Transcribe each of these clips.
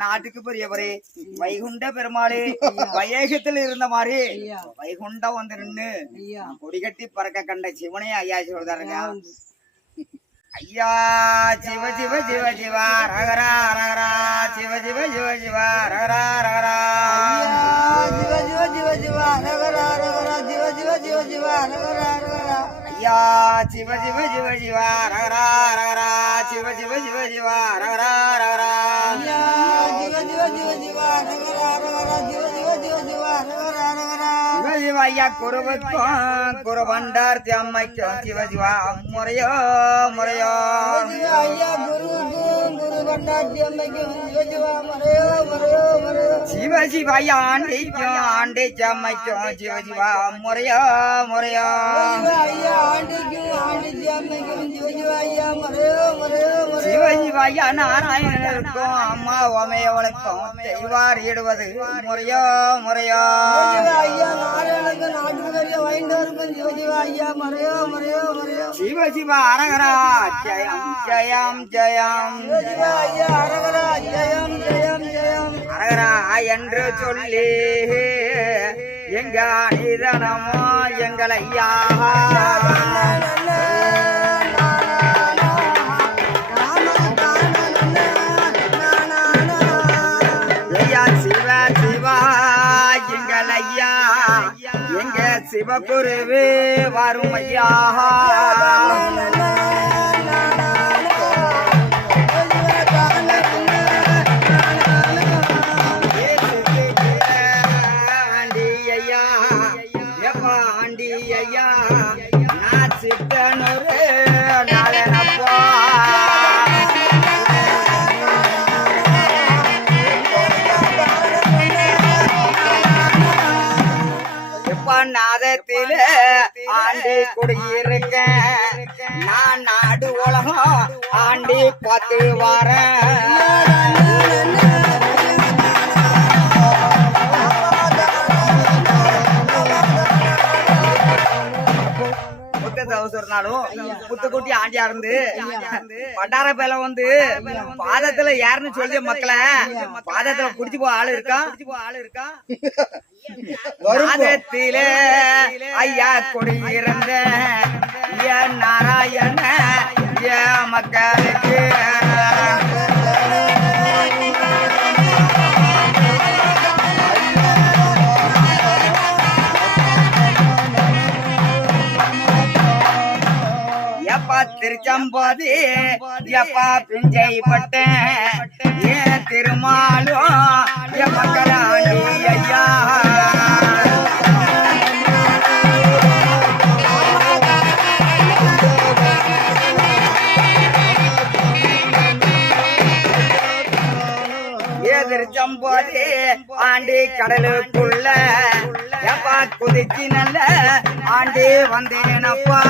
நாட்டுக்கு பெரியவரே வைகுண்ட பெருமாளே வையகத்தில் இருந்த மாதிரி வைகுண்டம் வந்து நின்று கொடி கட்டி பறக்க கண்ட சிவனே ஐயா சொல்றாருங்க. ஐயா சிவ சிவ சிவ சிவா ரகரா ரகரா சிவ சிவ சிவ சிவா ரகரா ரகரா சிவ சிவ சிவ சிவா ரகரா ரகரா சிவ சிவ சிவ சிவா ரகரா ரகரா ஐயா சிவ சிவ சிவ சிவா ரகரா ரகரா சிவ சிவ சிவ சிவா ரகரா ரகரா ஐயா சிவ சிவ சிவ சிவா ரகரா ரகரா சிவ சிவ சிவ சிவா ரகரா ரகரா சிவ சிவ ஐயா குருவக்கும் குருவண்டார் தியம்மைக்கும் சிவ சிவா முறையோ முறையோ ஐயா குருவுக்கும் குருவண்டார் தியம்மைக்கும் சிவ சிவா முறையோ முறையோ முறையோ சிவ சிவ ஐயா ஆண்டிக்கும் ஆண்டி சம்மைக்கும் சிவ சிவா முறையோ முறையோ ஐயா ஆண்டிக்கும் ஆண்டி சம்மைக்கும் சிவ சிவா ஐயா முறையோ முறையோ சிவ சிவ ஐயா நாராயணருக்கும் அம்மா ஓமையவளுக்கும் தெய்வார் ஈடுவது முறையோ முறையோ ஐயா நாராயணனுக்கு நாட்டுக்கு வைண்டோருக்கும் சிவ சிவா ஐயா முறையோ முறையோ முறையோ சிவ சிவ அரகரா ஜெயம் ஜெயம் ஜெயம் சிவ சிவ ஐயா அரகரா ஜெயம் ஜெயம் ஜெயம் அரகரா என்று சொல்லி எங்க நிதனமோ எங்கள் ஐயா சிவ சிவா எங்கள் ஐயா எங்க சிவகுருவே வரும் ஐயா ஆண்டி ஐயா எப்பா ஆண்டி ஐயா நான் சித்தனூரு நாளனப்பா நாதத்தில ஆண்டி குடியிருக்க நான் நாடு உலகம் ஆண்டி பார்த்து வரேன். முத்துக்குட்டி ஆண்டியா இருந்து பண்டார பேல வந்து பாதத்துல யாருன்னு சொல்லி மக்களை பாதத்துல குடிச்சு போ ஆளு இருக்கா பாதத்தில ஐயா குடியிருந்த நாராயண மக்களுக்கு எப்பா திருச்சம்போது எப்பா பிஞ்சை பட்டேன் ஏன் திருமாலும் மக்களாண்டி ஐயா திருச்சம்போது ஆண்டி கடலுக்குள்ள எப்பா குதிச்சு நல்ல ஆண்டி வந்தேனப்பா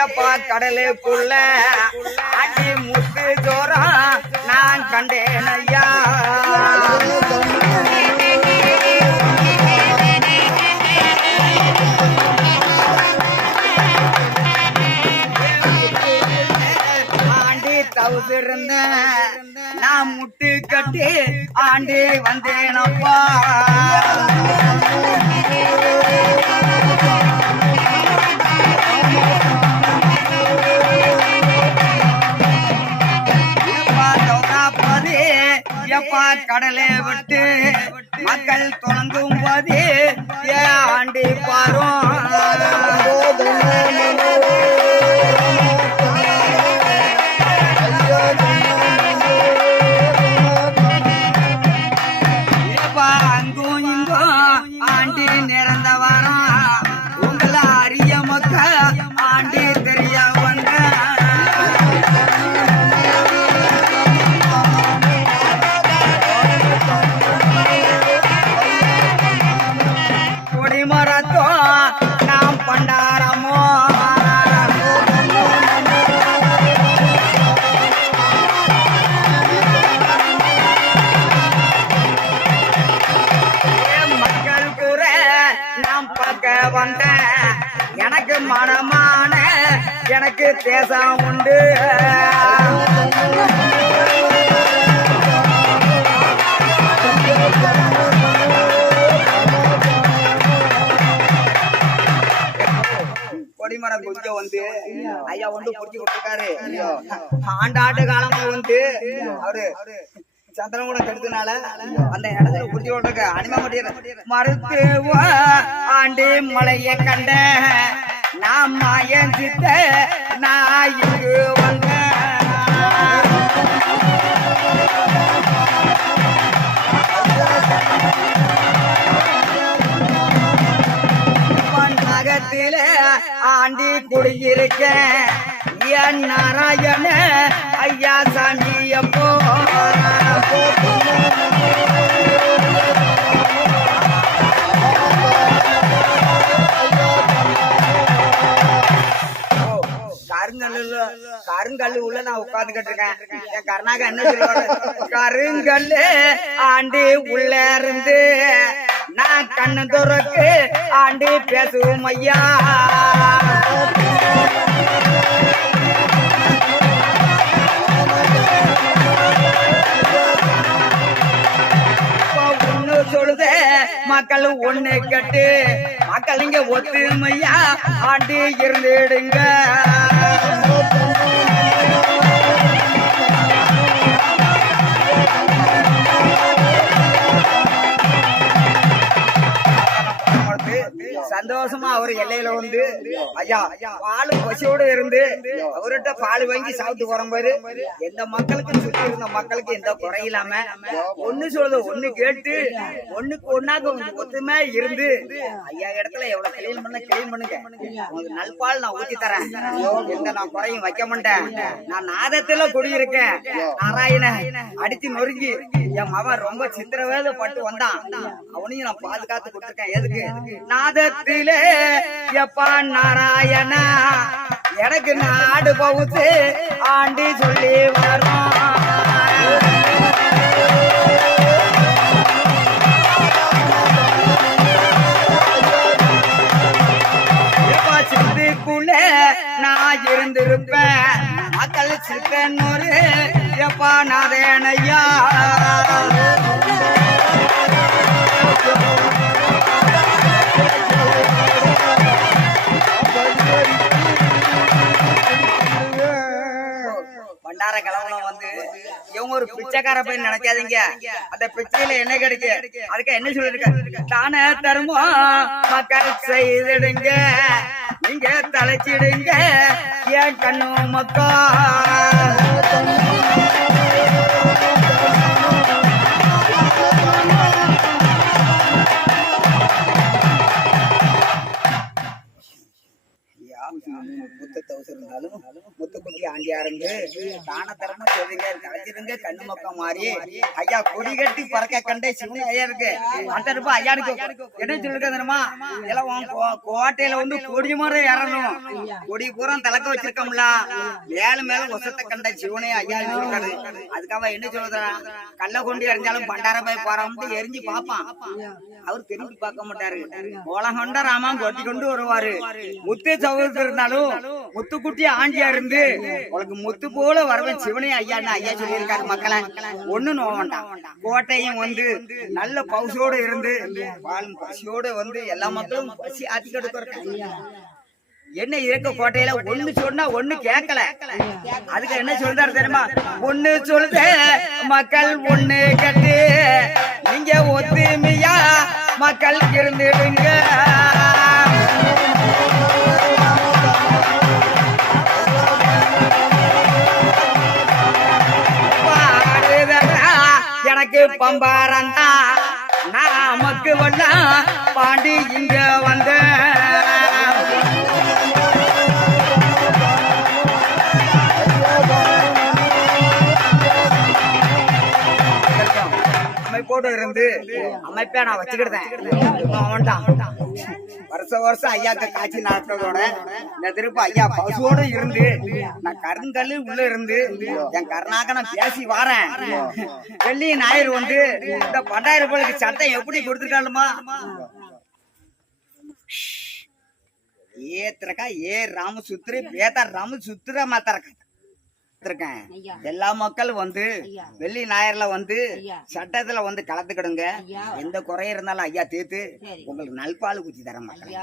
எப்பா கடலுக்குள்ள ஆண்டி முத்து தோறம் நான் கண்டேன் ஐயா இருந்த நான் முட்டு கட்டி ஆண்டி வந்தேனப்பா எப்பா கடலை விட்டு மக்கள் தொடங்கும் போது ஆண்டி பக்க வந்த எனக்கு மனமான எனக்கு தேசம் உண்டு கொடிமரம் கொஞ்சம் வந்து ஐயா வந்து புடிச்சு கொடுத்துருக்காரு ஆண்டாண்டு காலமா வந்து அவரு சந்திரன் கூட கெடுத்தனால அந்த இடத்துல புடிச்சு கொண்டிருக்க அனிமா மருத்துவ ஆண்டி மலையை கண்ட நான் மாயன் சித்த நான் இங்கு வந்த நகத்திலே ஆண்டி குடியிருக்க என் நாராயண ஐயா சாமி அப்போ கருங்கல்லு உள்ள நான் உட்கார்ந்துகிட்டு இருக்கேன் என் கருணாக என்ன சொல்லுவாரு கருங்கல்லு ஆண்டி உள்ள இருந்து நான் கண்ணு துறக்கு ஆண்டி பேசுவோம் ஐயா ஒண்ணு சொல்லுதே மக்கள் ஒண்ணு கட்டு மக்கள் இங்க ஒத்துமையா ஆண்டி இருந்துடுங்க சந்தோஷமா அவர் எல்லையில வந்து ஐயா பால் பசியோடு இருந்து அவர்கிட்ட பால் வாங்கி சாப்பிட்டு போறம்போது எந்த மக்களுக்கு சுற்றி இருந்த மக்களுக்கு எந்த குறை இல்லாம ஒண்ணு சொல்றது ஒண்ணு கேட்டு ஒண்ணுக்கு ஒன்னாக ஒத்துமே இருந்து ஐயா இடத்துல எவ்வளவு கிளீன் பண்ணுங்க உங்களுக்கு நல்பால் நான் ஊத்தி தரேன் எந்த நான் குறையும் வைக்க மாட்டேன் நான் நாதத்துல குடியிருக்கேன் நாராயண அடிச்சு நொறுங்கி என் மகன் ரொம்ப சித்திரவேத பட்டு வந்தான் அவனையும் நான் பாதுகாத்து கொடுத்துருக்கேன் எதுக்கு நாதத்திலே எப்பா நாராயணா எனக்கு நாடு பகுத்து ஆண்டி சொல்லி வரும் சித்துக்குள்ள நான் இருந்திருப்பேன் மக்கள் சித்தன்னொரு எப்பா நாதேனையா பண்டார கலவரம் வந்து இவங்க ஒரு பிச்சைக்கார போய் நினைக்காதீங்க அந்த பிச்சையில என்ன கிடைக்கு அதுக்கு என்ன சொல்லிருக்க தானே தருமோ மக்கள் செய்திடுங்க நீங்க தலைச்சிடுங்க ஏன் கண்ணு மக்கா முத்துக்குட்டி ஆண்டியா இருந்து தான தரமா சொல்லுங்க கலைச்சிருங்க கண்ணு மொக்கம் மாறி ஐயா கொடி கட்டி பறக்க கண்டே சிவனி ஐயா இருக்கு அந்த ரூபாய் ஐயாருக்கு என்ன சொல்லுங்க தெரியுமா எல்லாம் கோட்டையில வந்து கொடி மரம் ஏறணும் கொடி பூரா தலக்க வச்சிருக்கோம்ல மேல ஒசத்தை கண்ட சிவனே ஐயா சொல்றாரு அதுக்காக என்ன சொல்லுறா கல்ல கொண்டு எறிஞ்சாலும் பண்டார போய் போறான்னு எரிஞ்சு பாப்பான் அவர் திரும்பி பார்க்க மாட்டாரு கோலம் கொண்ட ராமான் கொட்டி கொண்டு வருவாரு முத்து சகோதரர் இருந்தாலும் முத்துக்குட்டி ஆண்டியா இருந்து உனக்கு முத்து போல வரவன் சிவனே ஐயா ஐயா சொல்லியிருக்காரு மக்களை ஒண்ணு நோவண்டாம் கோட்டையும் வந்து நல்ல பவுசோடு இருந்து பசியோடு வந்து எல்லா மக்களும் பசி ஆத்தி கெடுக்க என்ன இருக்க கோட்டையில ஒண்ணு சொன்னா ஒண்ணு கேட்கல அதுக்கு என்ன சொல்றாரு தெரியுமா ஒண்ணு சொல்லுது மக்கள் ஒண்ணு கட்டு நீங்க ஒத்துமையா மக்கள் இருந்துடுங்க எனக்கு பம்பாரந்தா நமக்கு வண்ணா பாண்டி இங்க வந்த அமைப்போடு இருந்து அமைப்பை நான் வச்சுக்கிட்டேன் வருஷம் ஐயாக்கு காட்சி நடத்துறதோட இந்த திருப்ப ஐயா பசுவோடு இருந்து நான் கருங்கல்லு உள்ள இருந்து என் கருணாக நான் பேசி வாரேன் வெள்ளி ஞாயிறு வந்து இந்த 10,000 ரூபாய்க்கு சட்டம் எப்படி கொடுத்துருக்காளுமா ஏத்திரக்கா ஏ ராம சுத்திரி பேத ராம சுத்திர மாத்திரக்கா இருக்கேன். எல்லா மக்களும் வந்து வெள்ளி ஞாயிறுல வந்து சட்டத்துல வந்து கலந்துக்கிடுங்க. எந்த குறை இருந்தாலும் ஐயா தீர்த்து உங்களுக்கு நல்பால் குத்தி தர மாட்டேன்.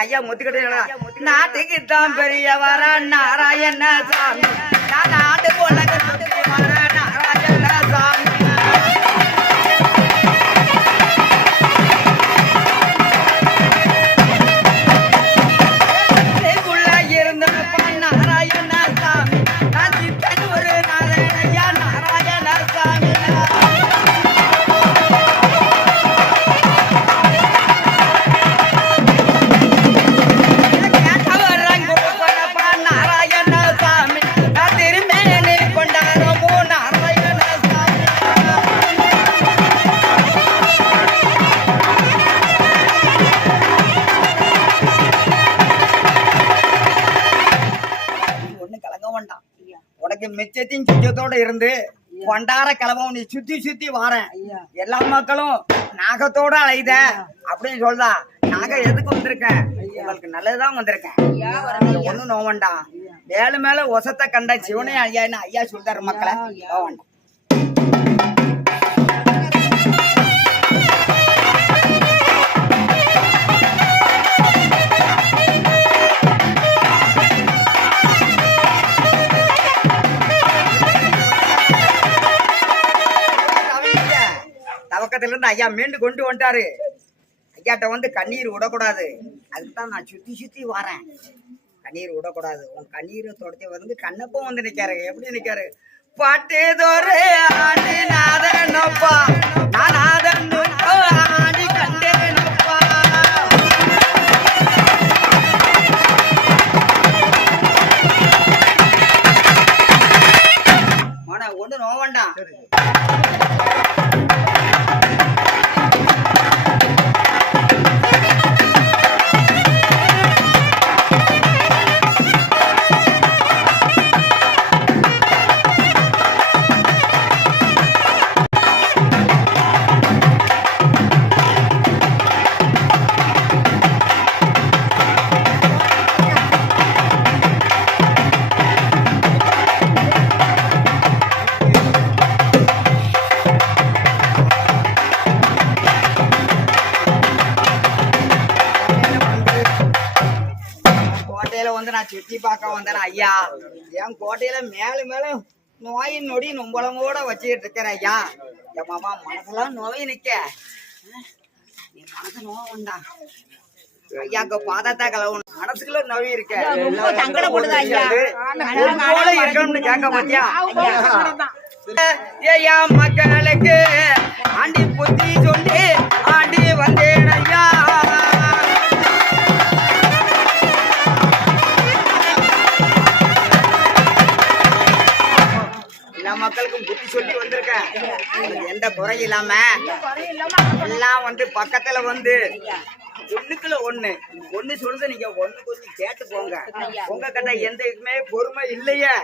ஐயா முத்துக்கிட்டு நாட்டுக்கு தான் பெரியவர நாராயண சாமி நான் நாட்டு போல வர நாராயண சாமி இருந்த நாராயண சாமி நான் சித்தன் ஒரு நாராயண நாராயண சாமி மிச்சத்தையும் சுத்தத்தோட இருந்து கொண்டார கிளம்பவும் நீ சுத்தி சுத்தி வாரேன் எல்லா மக்களும் நாகத்தோட அலைத அப்படின்னு சொல்றா. நாக எதுக்கு வந்திருக்கேன்? உங்களுக்கு நல்லதுதான் வந்திருக்கேன். ஒண்ணும் நோவண்டா. மேல மேல ஒசத்தை கண்ட சிவனே ஐயான்னு ஐயா சொல்றாரு மக்களை. நோவண்டா. பக்கத்துல இருந்து ஐயா மீண்டு கொண்டு வந்துட்டாரு. ஐயாட்ட வந்து கண்ணீர் விடக்கூடாது. அதுக்குதான் நான் சுத்தி சுத்தி வரேன். கண்ணீர் விடக்கூடாது. உன் கண்ணீரை தொடச்சி வந்து கண்ணப்பம் வந்து நிக்காரு. எப்படி நிக்காரு? பாட்டேதோரே ஆடி நாதனப்பா நாதன் ஆடி கண்டேனப்பா. ஆனா ஒண்ணு நோவண்டா. வந்து நான் சுத்தி பார்க்க வந்தேன் ஐயா. என் கோட்டையில மேலும் மேலும் நோயின் நொடி நொம்பளமோட வச்சுக்கிட்டு இருக்கிற ஐயா. என் மாமா மனசெல்லாம் நோய் நிக்க நீ மனசு நோவ வேண்டாம் ஐயா. அங்க பாதத்தா கலவு மனசுக்குள்ள நோய் இருக்க இருக்கணும்னு கேட்க மாட்டியா? ஐயா மக்களுக்கு ஆண்டி புத்தி சொல்லி ஆண்டி வந்தேன் ஐயா. மக்களுக்கும் புத்தி சொல்லி வந்திருக்கேன். எந்த குறை இல்லாம எல்லாம் வந்து பக்கத்துல வந்து ஒண்ணுக்குள்ள ஒண்ணு சொல்லுது. நீங்க ஒண்ணு கொஞ்சம் கேட்டு போங்க. உங்க கிட்ட எந்த இதுமே பொறுமை இல்லையே.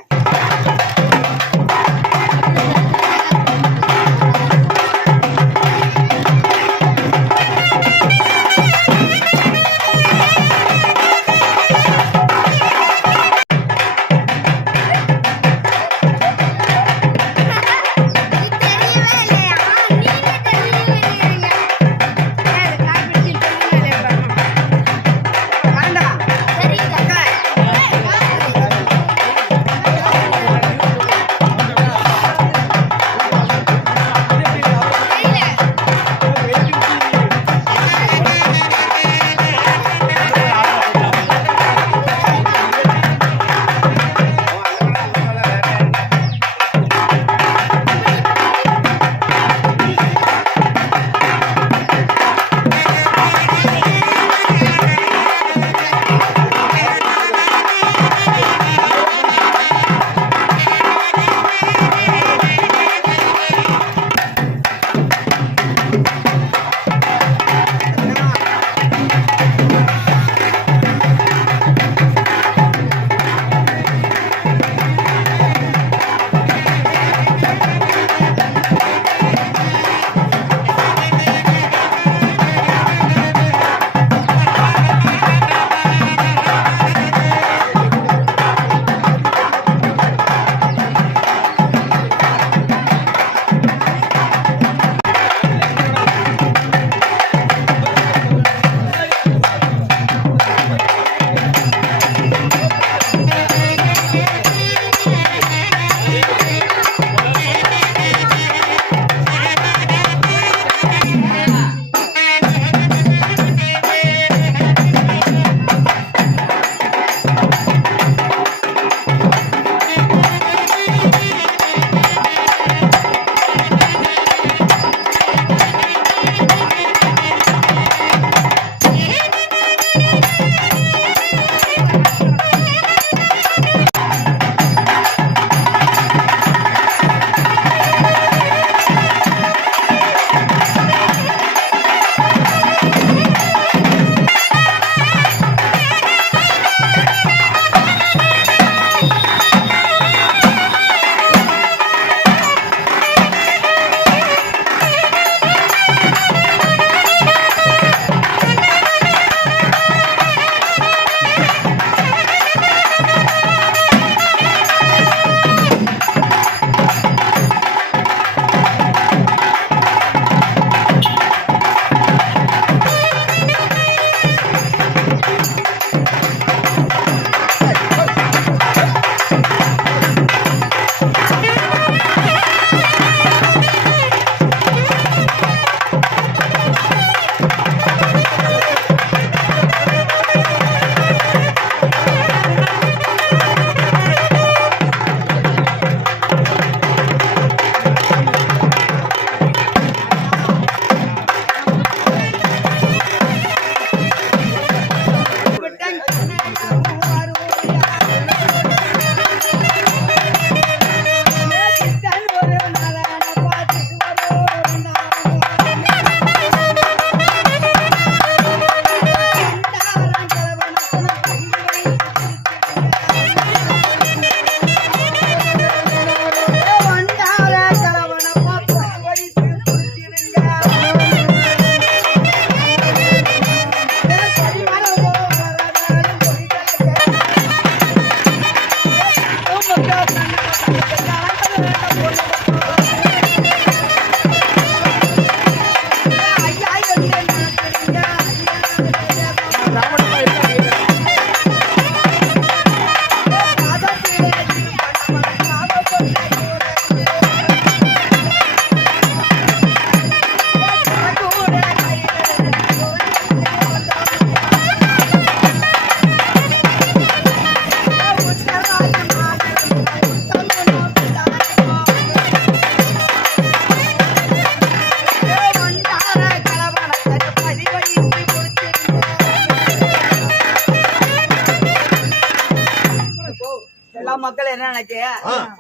மக்கள் என்ன நினைக்க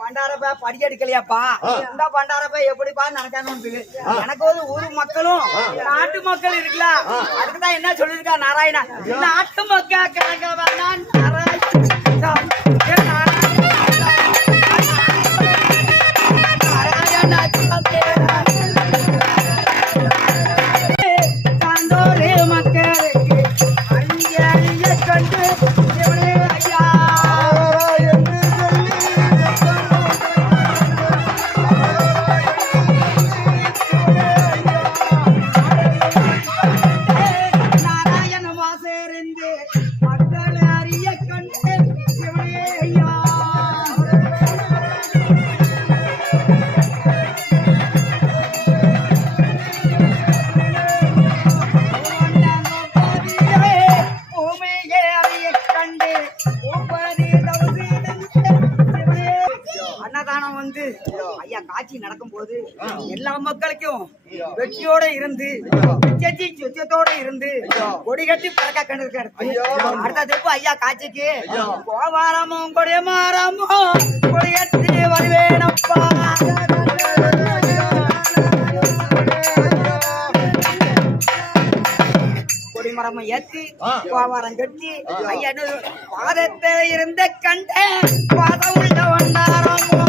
பண்டாரப்ப படிக்க எடுக்கலையாப்பா இந்த பண்டாரப்ப எப்படிப்பா நடக்கான்னு எனக்கு வந்து ஊரு மக்களும் நாட்டு மக்கள் இருக்குல்ல அதுக்குதான் என்ன சொல்லிருக்கா நாராயணா நாட்டு மக்கள் கிழக்க வேணாம் சாந்தோரே மக்களுக்கு அழிய அழிய கண்டு ஐயா அன்னதானம் வந்து ஐயா காட்சி நடக்கும் போது எல்லா மக்களுக்கும் வெற்றியோட இருந்து சுத்தத்தோட இருந்து கொடி கட்டி பறக்க கண்டு அடுத்த திருப்பு ஐயா காட்சிக்கு கோவாரமும் கொடிய மாறமும் கொடி கட்டி வருவேனப்பா கொடிமரமும் ஏத்தி கோவாரம் கட்டி ஐயா பாதத்தை இருந்த கண்ட பாதம் உள்ள வந்தாரம்